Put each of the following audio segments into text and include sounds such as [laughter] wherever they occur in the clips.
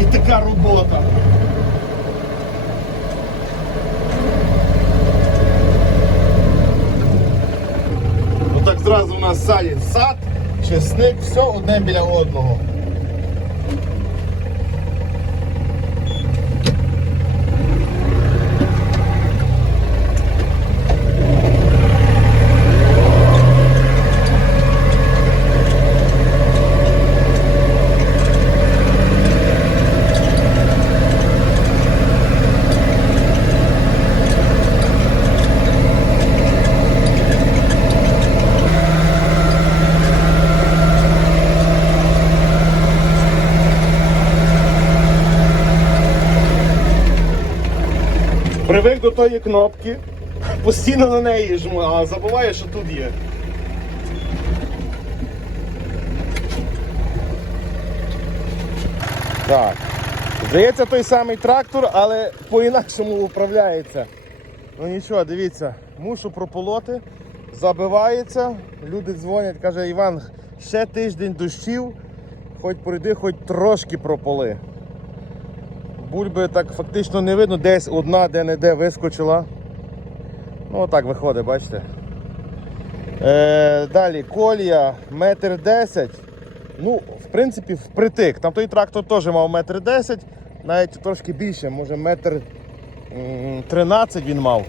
І така робота. Отак зразу у нас садять сад, чесник, все одне біля одного. Привик до тої кнопки, постійно на неї жму, а забуваю, що тут є. Так. Здається, той самий трактор, але по-інакшому управляється. Ну нічого, дивіться, мушу прополоти, забивається. Люди дзвонять, каже Іван, ще тиждень дощів, хоч пройди, хоч трошки прополи. Бульби так фактично не видно, десь одна де-не-де вискочила. Ну отак виходить, бачите. Е, далі колія метр десять. Ну, в принципі, впритик. Там той трактор теж мав метр десять, навіть трошки більше, може метр 13 він мав.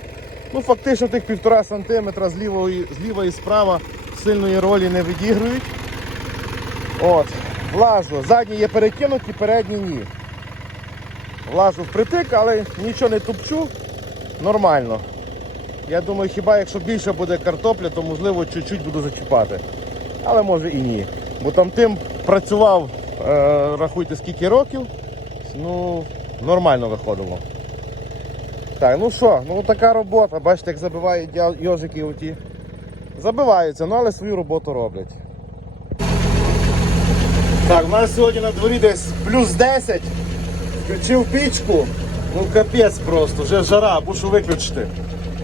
Ну, фактично тих півтора сантиметра з лівої, з і справа сильної ролі не відігрують. От, влажу. Задні є перекинуті, передні ні. Влажу впритик, але нічого не тупчу. Нормально. Я думаю, хіба якщо більше буде картопля, то можливо чуть-чуть буду зачіпати. Але може і ні. Бо там тим працював, е, рахуйте скільки років. Ну, нормально виходило. Так, ну що, ну така робота. Бачите, як забивають йожики оті. Забиваються, ну але свою роботу роблять. Так, у нас сьогодні на дворі десь плюс 10. Включив пічку, ну капець просто, вже жара, мушу виключити.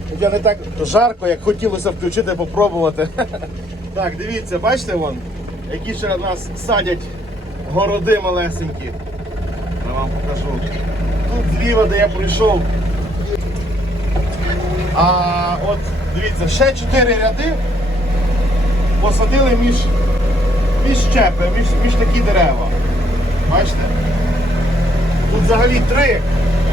Хоча не так жарко, як хотілося включити, попробувати. [laughs] Так, дивіться, бачите вон, які ще нас садять городи малесенькі. Я вам покажу. Тут зліва, де я прийшов. А от дивіться, ще чотири ряди посадили між, між щепи, між, між такі дерева. Бачите? Тут взагалі три,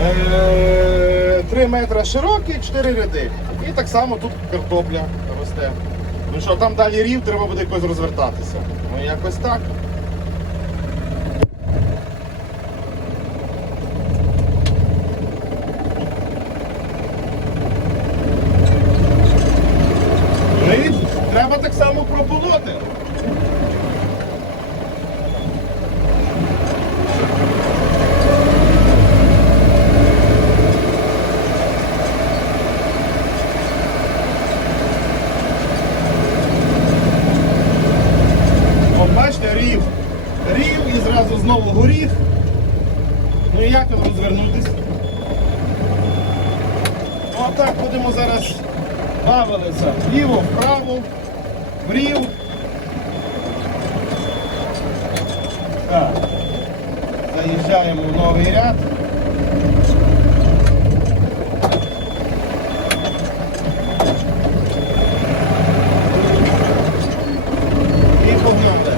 е, три метри широкі, чотири ряди. І так само тут картопля росте. Ну що, там далі рів, треба буде якось розвертатися. Ну якось так. Ну і треба так само прополоти. От бачите, рів. Рів і зразу знову горіх. Ну і як тут розвернутися? Ну, Отак будемо зараз бавилися. Вліво, вправо, врів. Так. Заїжджаємо в новий ряд. І погнали.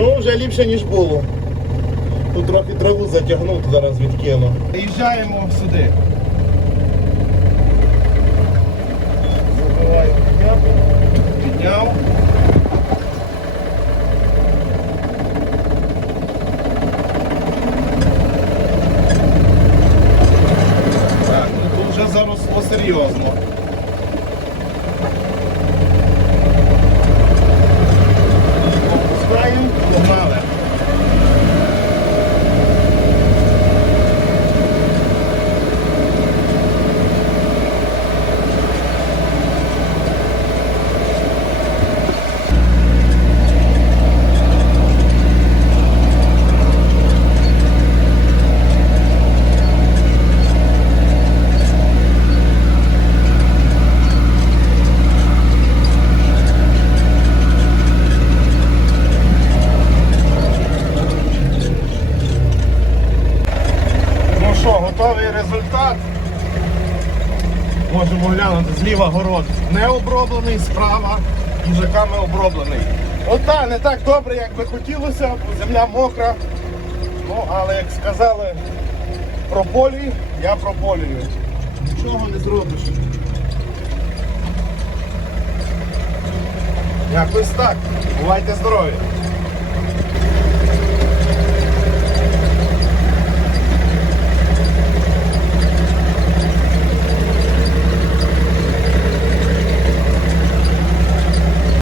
Ну, вже ліпше, ніж було. Тут трохи траву затягнув, зараз відкину. Заїжджаємо сюди. Забиваю підняти. Підняв. Так, ну тут вже заросло серйозно. Ryan Romala. Можемо глянути зліва город не оброблений, справа їжаками оброблений. От так, не так добре, як би хотілося, бо земля мокра. Ну, але як сказали про полі, я прополюю. Нічого не зробиш. Якось так. Бувайте здорові!